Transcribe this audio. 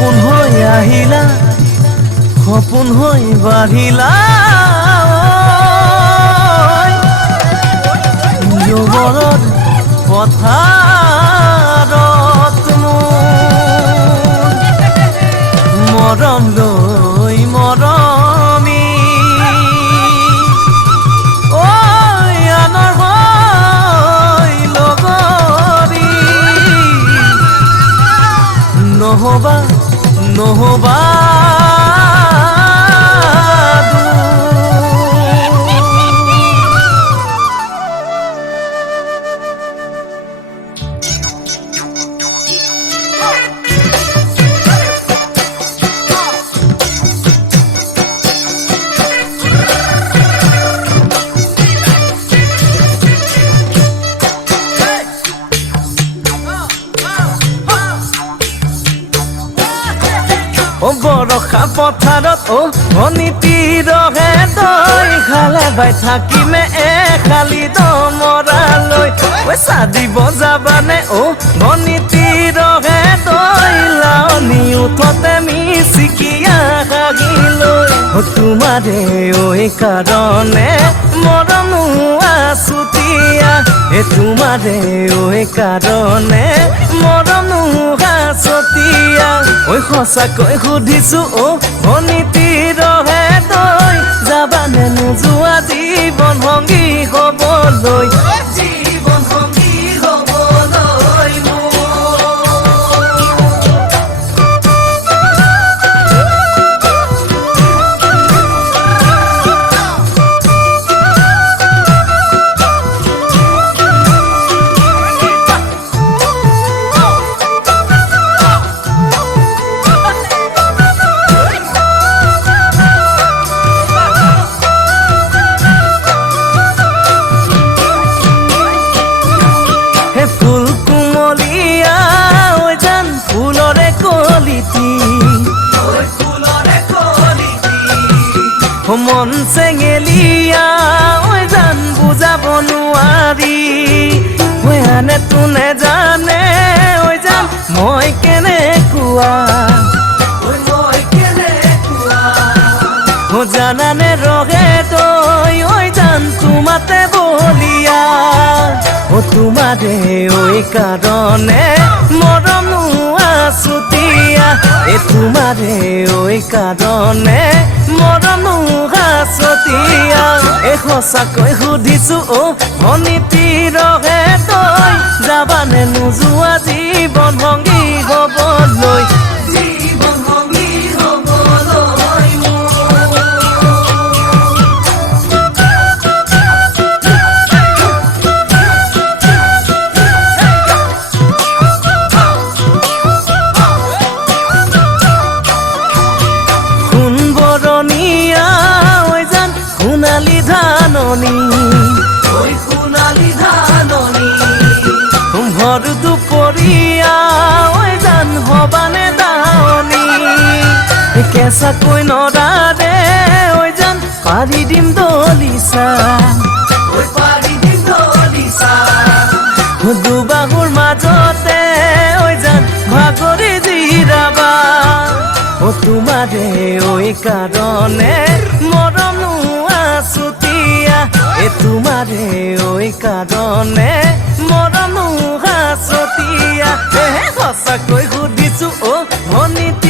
সপোন হৈ আহিলা সপোন হৈ বাঢ়িলা যুগলত পথাৰত মৰম লৈ মৰমি আনৰ হৈ লগৰী নহবা নহবা বৰষা পথাৰত অনিতিৰহে দৈ খালে বাই থাকিমে খালি দমৰালৈ পইচা দিব যাবানে অনিতিৰহে দৈ লাৱনি উঠতে মিচিকিয়া হাগিলৈ তোমাৰে ঐ কাৰণে মৰম আছুতীয়া তোমাৰে ঐ কাৰণে মৰম আছতীয়া ঐ সঁচাকৈ সুধিছো অনিতিৰহে দৈ যাবানে নোযোৱা জীৱন সংগী হ'বলৈ জীৱন সংগী হ'বলৈ মন চেঙেলিয়া ঐ জান বুজাব নোৱাৰি ঐ আনে তোনে জানে ঐ জান মই কেনেকুৱা জানানে ৰগে তই ঐ জান তোমাতে বলিয়া তোমাৰে ঐ কাৰণে মৰম আছুতীয়া তোমাৰে ঐ কাৰণে মৰম আছতীয়া সঁচাকৈ সুধিছো অনিতিৰহে তই যাবানে নোযোৱা জীৱন সংগী হ'বলৈ জীৱন সংগী হ'বলৈ ভৰ দুপৰীয়া ঐ জান হবানে দাৱনী কেঁচাকৈ নৰাৰে ঐ জান পাৰি দিম দলিচা দুবাহুৰ মাজতে ঐ জান ভাগৰি জিৰাবা তোমাৰে ঐ কাৰণে মৰম আছুতীয়া তোমাৰে ঐ কাৰণে মৰম আছতীয়া সঁচাকৈ সুধিছো অনিতি